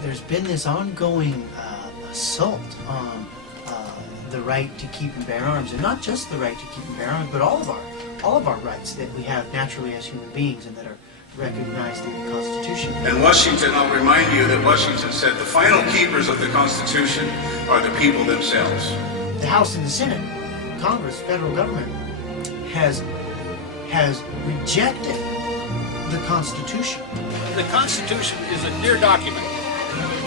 there's been this ongoing assault on the right to keep and bear arms, and not just the right to keep and bear arms, but all of our rights that we have naturally as human beings and that are recognized in the Constitution. And Washington, I'll remind you that Washington said the final keepers of the Constitution are the people themselves. The House and the Senate, Congress, federal government has rejected the Constitution. The Constitution is a dear document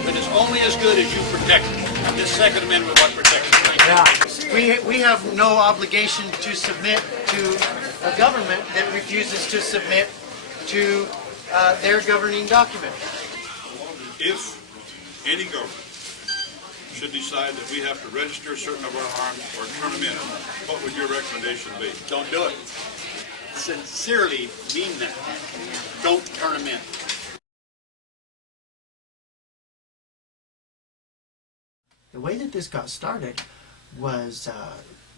that is only as good as you protect it. And this Second Amendment what protects it. Yeah. We have no obligation to submit to a government that refuses to submit to their governing document. If any government should decide that we have to register certain of our arms or turn them in, what would your recommendation be? Don't do it. Sincerely mean that. Don't turn them in. The way that this got started was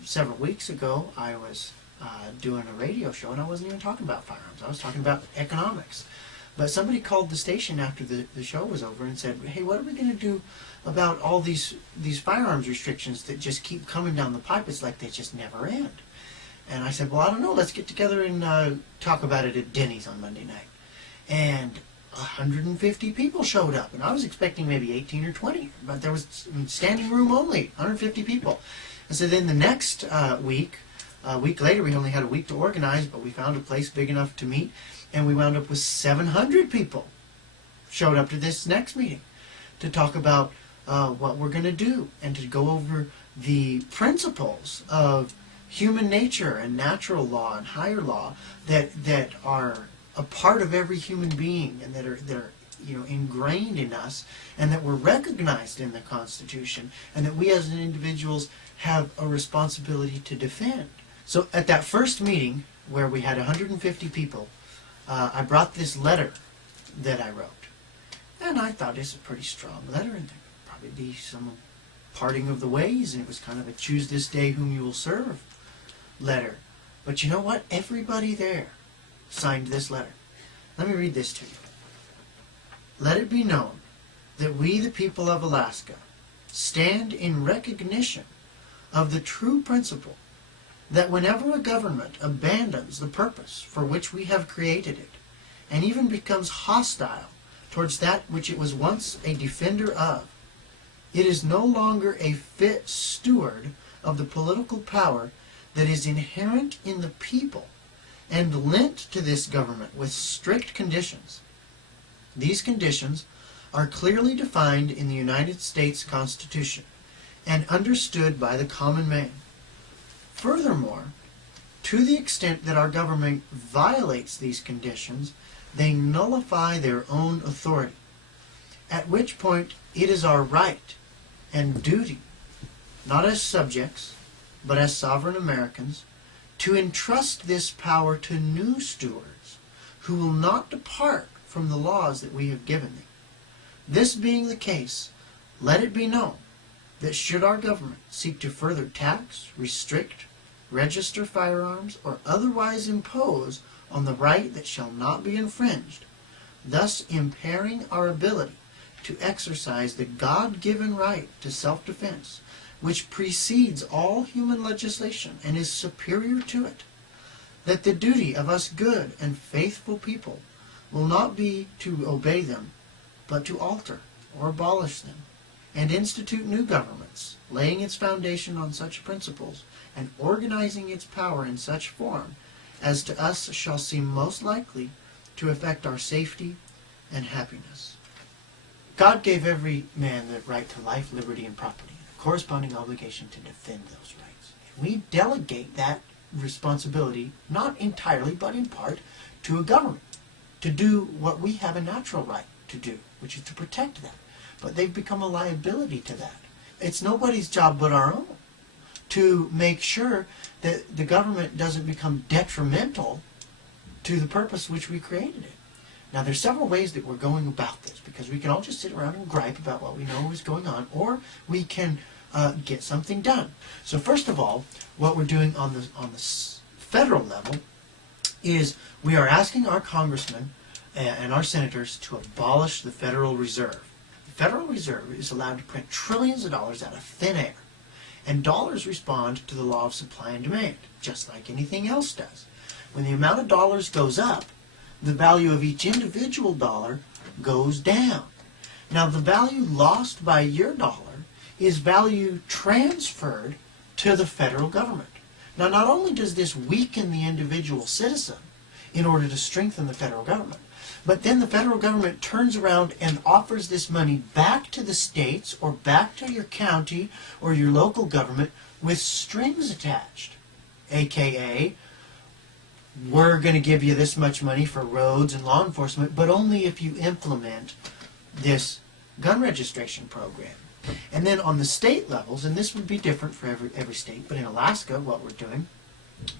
several weeks ago. I was doing a radio show, and I wasn't even talking about firearms. I was talking about economics. But somebody called the station after the show was over and said, hey, what are we going to do about all these firearms restrictions that just keep coming down the pipe? It's like they just never end. And I said, well, I don't know. Let's get together and talk about it at Denny's on Monday night. And 150 people showed up, and I was expecting maybe 18 or 20, but there was standing room only, 150 people. And so then the next week, a week later, we only had a week to organize, but we found a place big enough to meet, and we wound up with 700 people showed up to this next meeting to talk about what we're going to do and to go over the principles of human nature and natural law and higher law that are a part of every human being and that are ingrained in us and that were recognized in the Constitution and that we as individuals have a responsibility to defend. So at that first meeting where we had 150 people, I brought this letter that I wrote. And I thought it's a pretty strong letter and there would probably be some parting of the ways, and it was kind of a choose this day whom you will serve letter. But you know what? Everybody there signed this letter. Let me read this to you. Let it be known that we, the people of Alaska, stand in recognition of the true principle that whenever a government abandons the purpose for which we have created it, and even becomes hostile towards that which it was once a defender of, it is no longer a fit steward of the political power that is inherent in the people and lent to this government with strict conditions. These conditions are clearly defined in the United States Constitution and understood by the common man. Furthermore, to the extent that our government violates these conditions, they nullify their own authority, at which point it is our right and duty, not as subjects, but as sovereign Americans, to entrust this power to new stewards who will not depart from the laws that we have given thee. This being the case, let it be known that should our government seek to further tax, restrict, register firearms, or otherwise impose on the right that shall not be infringed, thus impairing our ability to exercise the God-given right to self-defense, which precedes all human legislation and is superior to it, that the duty of us good and faithful people will not be to obey them, but to alter or abolish them, and institute new governments, laying its foundation on such principles, and organizing its power in such form as to us shall seem most likely to affect our safety and happiness. God gave every man the right to life, liberty, and property, a corresponding obligation to defend those rights. We delegate that responsibility, not entirely, but in part, to a government, to do what we have a natural right to do, which is to protect them. But they've become a liability to that. It's nobody's job but our own to make sure that the government doesn't become detrimental to the purpose which we created it. Now, there's several ways that we're going about this, because we can all just sit around and gripe about what we know is going on, or we can get something done. So first of all, what we're doing on the federal level is we are asking our congressmen and our senators to abolish the Federal Reserve. The Federal Reserve is allowed to print trillions of dollars out of thin air. And dollars respond to the law of supply and demand, just like anything else does. When the amount of dollars goes up, the value of each individual dollar goes down. Now, the value lost by your dollar is value transferred to the federal government. Now, not only does this weaken the individual citizen in order to strengthen the federal government, but then the federal government turns around and offers this money back to the states or back to your county or your local government with strings attached, aka we're going to give you this much money for roads and law enforcement, but only if you implement this gun registration program. And then on the state levels, and this would be different for every state, but in Alaska, what we're doing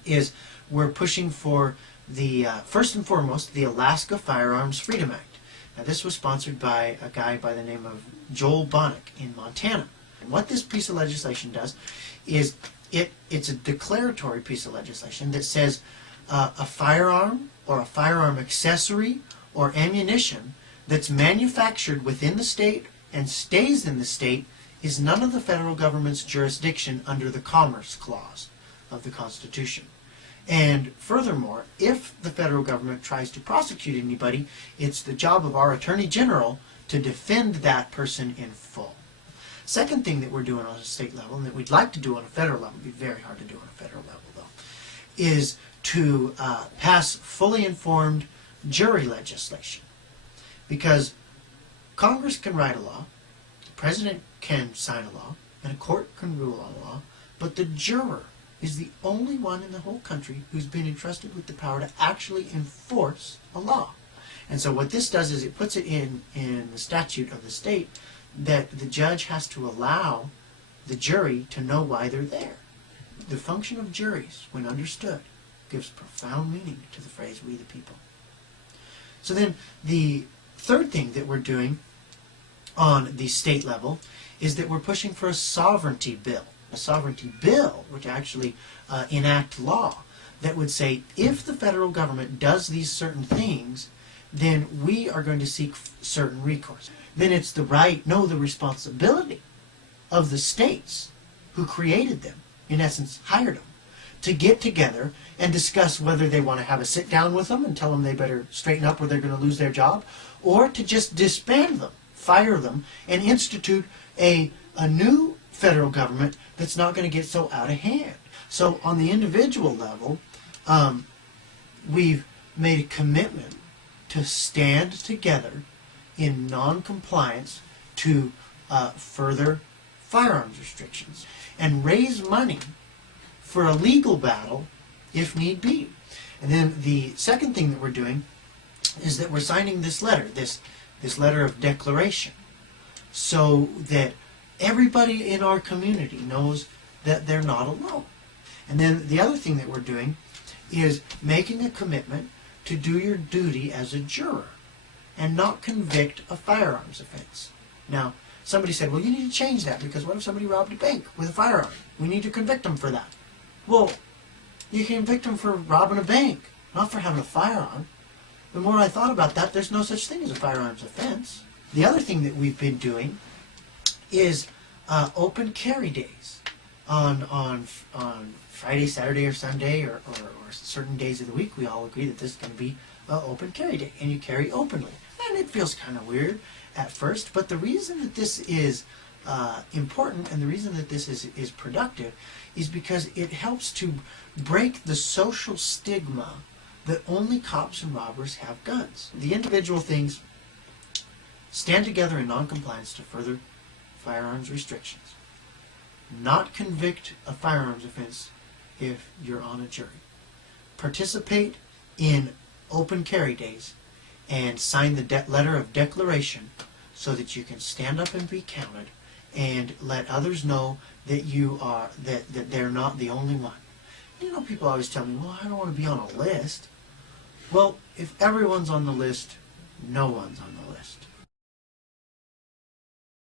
is we're pushing for the, first and foremost, the Alaska Firearms Freedom Act. Now, this was sponsored by a guy by the name of Joel Bonnick in Montana. And what this piece of legislation does is it's a declaratory piece of legislation that says a firearm or a firearm accessory or ammunition that's manufactured within the state and stays in the state is none of the federal government's jurisdiction under the Commerce Clause of the Constitution. And furthermore, if the federal government tries to prosecute anybody, it's the job of our Attorney General to defend that person in full. Second thing that we're doing on a state level, and that we'd like to do on a federal level, it'd be very hard to do on a federal level though, is to pass fully informed jury legislation. Because Congress can write a law, the President can sign a law, and a court can rule on a law, but the juror is the only one in the whole country who's been entrusted with the power to actually enforce a law. And so what this does is it puts it in the statute of the state that the judge has to allow the jury to know why they're there. The function of juries, when understood, gives profound meaning to the phrase, "we the people." So then the third thing that we're doing on the state level is that we're pushing for a sovereignty bill. A sovereignty bill which actually enact law that would say if the federal government does these certain things, then we are going to seek certain recourse. Then it's the right, no, the responsibility of the states who created them, in essence hired them, to get together and discuss whether they want to have a sit down with them and tell them they better straighten up or they're going to lose their job, or to just disband them, fire them, and institute a new federal government that's not going to get so out of hand. So on the individual level, we've made a commitment to stand together in non-compliance to further firearms restrictions and raise money for a legal battle if need be. And then the second thing that we're doing is that we're signing this letter, this letter of declaration, so that everybody in our community knows that they're not alone. And then the other thing that we're doing is making a commitment to do your duty as a juror and not convict a firearms offense. Now, somebody said, well, you need to change that because what if somebody robbed a bank with a firearm? We need to convict them for that. Well, you can convict them for robbing a bank, not for having a firearm. The more I thought about that, there's no such thing as a firearms offense. The other thing that we've been doing is open carry days on Friday, Saturday, or Sunday, or certain days of the week. We all agree that this is going to be open carry day, and you carry openly. And it feels kind of weird at first, but the reason that this is important and the reason that this is productive is because it helps to break the social stigma that only cops and robbers have guns. The individual things stand together in non-compliance to further firearms restrictions. Not convict a firearms offense if you're on a jury. Participate in open carry days and sign the letter of declaration so that you can stand up and be counted and let others know that you are that they're not the only one. You know, people always tell me, well, I don't want to be on a list. Well, if everyone's on the list, no one's on the list.